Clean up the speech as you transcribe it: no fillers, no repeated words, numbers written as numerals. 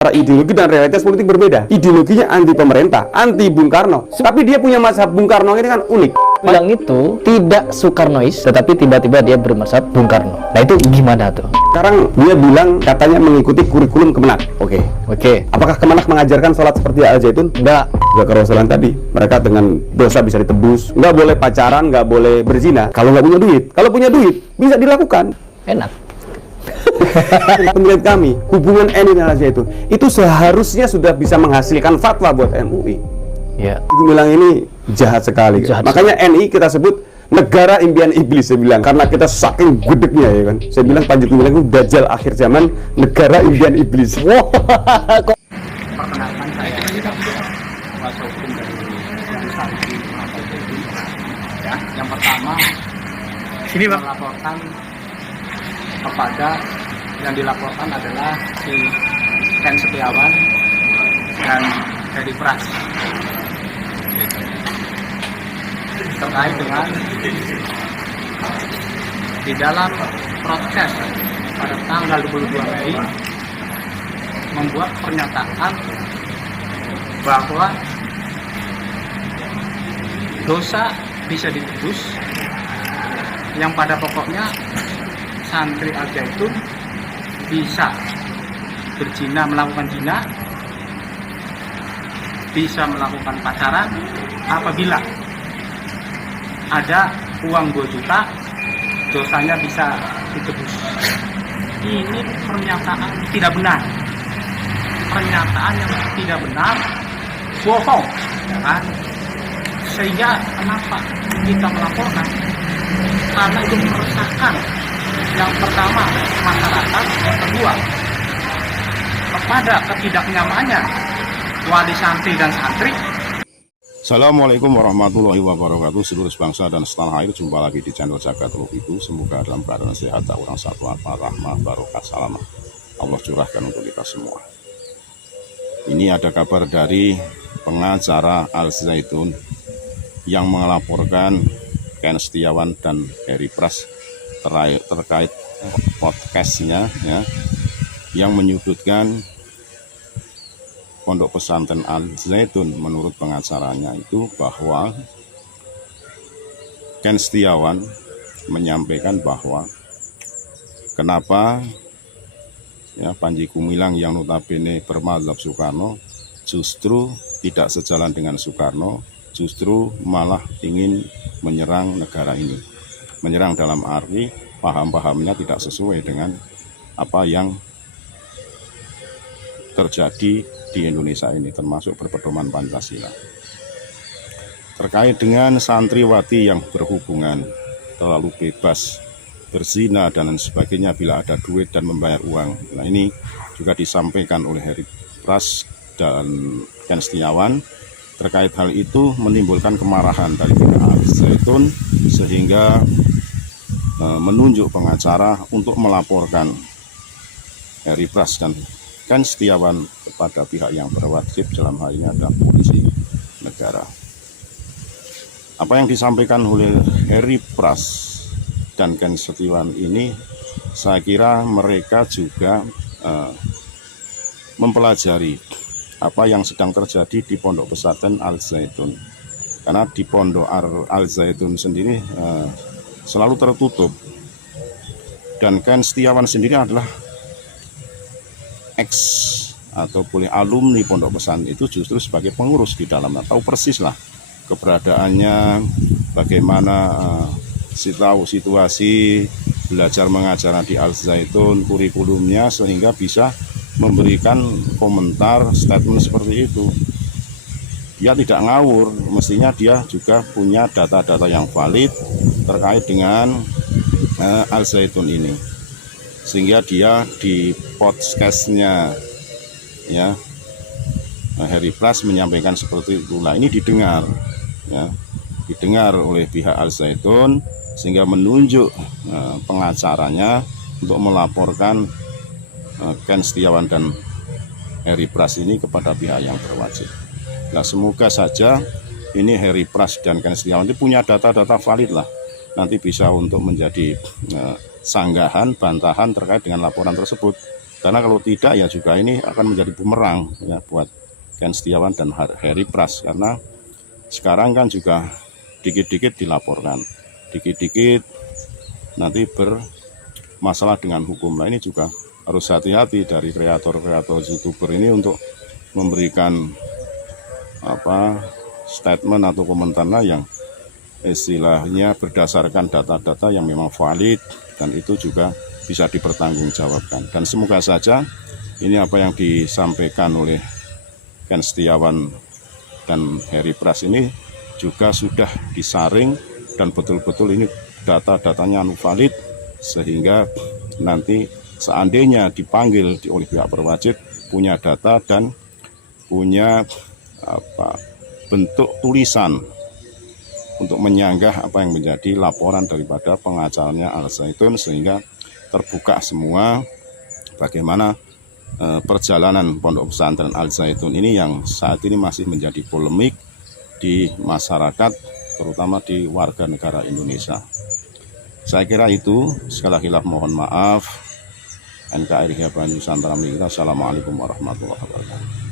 Ideologi dan realitas politik berbeda. Ideologinya anti pemerintah, anti Bung Karno. Tapi dia punya mazhab Bung Karno ini kan unik. Bilang itu tidak Soekarnois, tetapi tiba-tiba dia bermazhab Bung Karno. Nah itu gimana tuh? Sekarang dia bilang katanya mengikuti kurikulum Kemenak. Oke. Apakah Kemenak mengajarkan sholat seperti Al Zaitun? Enggak. Juga kerosalan tadi. Mereka dengan dosa bisa ditebus. Nggak boleh pacaran, nggak boleh berzina. Kalau nggak punya duit. Kalau punya duit bisa dilakukan. Enak. Menurut kami, hubungan NU dan Al Zaitun itu seharusnya sudah bisa menghasilkan fatwa buat MUI. Ya. Bilang ini jahat sekali. Makanya NI kita sebut negara impian iblis, saya bilang, karena kita saking gudegnya ya kan. Saya bilang Panji Gumilang itu dajjal akhir zaman, negara impian iblis. Perkenalkan saya kuasa hukum dari Santri ya. Yang pertama Sini, Pak. melaporkan kepada yang dilaporkan adalah si Ken Setiawan dan Heri Pras terkait dengan di dalam proses pada tanggal 22 Mei membuat pernyataan bahwa dosa bisa ditebus yang pada pokoknya santri Al Zaitun bisa berzina, melakukan zina, bisa melakukan pacaran apabila ada uang 2 juta, dosanya bisa ditebus. Ini pernyataan tidak benar. Pernyataan yang tidak benar, bohong, ya kan? Sehingga kenapa kita melaporkan? Karena itu meresahkan. Yang pertama masyarakat, yang kedua kepada ketidaknyamannya wali santri dan santri. Assalamualaikum warahmatullahi wabarakatuh. Seluruh bangsa dan setanah air, jumpa lagi di channel Jagat Itu. Semoga dalam keadaan sehat, orang satu, rahmah, barokah, salamah Allah curahkan untuk kita semua. Ini ada kabar dari pengacara Al Zaitun yang melaporkan Ken Setiawan dan Heri Pras terkait podcastnya ya, yang menyudutkan Pondok Pesantren Al Zaitun. Menurut pengacaranya itu bahwa Ken Setiawan menyampaikan bahwa kenapa ya Panji Gumilang yang notabene bermazhab Soekarno justru tidak sejalan dengan Soekarno, justru malah ingin menyerang negara ini. Menyerang dalam arti paham-pahamnya tidak sesuai dengan apa yang terjadi di Indonesia ini, termasuk berpedoman Pancasila. Terkait dengan santriwati yang berhubungan terlalu bebas, berzina dan lain sebagainya bila ada duit dan membayar uang. Nah ini juga disampaikan oleh Heri Pras dan Ken Setiawan. Terkait hal itu menimbulkan kemarahan dari pihak Al Zaitun sehingga menunjuk pengacara untuk melaporkan Heri Pras dan Ken Setiawan kepada pihak yang berwajib, dalam hal ini adalah polisi negara. Apa yang disampaikan oleh Heri Pras dan Ken Setiawan ini, saya kira mereka juga mempelajari apa yang sedang terjadi di Pondok Pesantren Al Zaitun. Karena di Pondok Al Zaitun sendiri selalu tertutup, dan Ken Setiawan sendiri adalah ex atau boleh alumni Pondok Pesantren itu justru sebagai pengurus di dalamnya, tahu persis lah keberadaannya, bagaimana tahu situasi belajar mengajar di Al Zaitun, kurikulumnya, sehingga bisa memberikan komentar statement seperti itu. Dia tidak ngawur, mestinya dia juga punya data-data yang valid terkait dengan Al Zaitun ini, sehingga dia di podcastnya ya Heri Pras menyampaikan seperti itu. Nah ini didengar ya, didengar oleh pihak Al Zaitun sehingga menunjuk pengacaranya untuk melaporkan Ken Setiawan dan Heri Pras ini kepada pihak yang berwajib. Nah semoga saja ini Heri Pras dan Ken Setiawan itu punya data-data valid lah, nanti bisa untuk menjadi sanggahan, bantahan terkait dengan laporan tersebut. Karena kalau tidak ya juga ini akan menjadi bumerang ya buat Ken Setiawan dan Heri Pras, karena sekarang kan juga dikit-dikit dilaporkan, dikit-dikit nanti bermasalah dengan hukum. Nah ini juga harus hati-hati dari kreator-kreator YouTuber ini untuk memberikan statement atau komentarnya yang istilahnya berdasarkan data-data yang memang valid dan itu juga bisa dipertanggungjawabkan. Dan semoga saja ini apa yang disampaikan oleh Ken Setiawan dan Heri Pras ini juga sudah disaring dan betul-betul ini data-datanya valid, sehingga nanti seandainya dipanggil oleh pihak berwajib punya data dan punya bentuk tulisan untuk menyanggah apa yang menjadi laporan daripada pengacaranya Al Zaitun, sehingga terbuka semua bagaimana perjalanan Pondok Pesantren Al Zaitun ini yang saat ini masih menjadi polemik di masyarakat, terutama di warga negara Indonesia. Saya kira itu. Sekali lagi mohon maaf. NKRI Nusantara Milik. Assalamualaikum warahmatullahi wabarakatuh.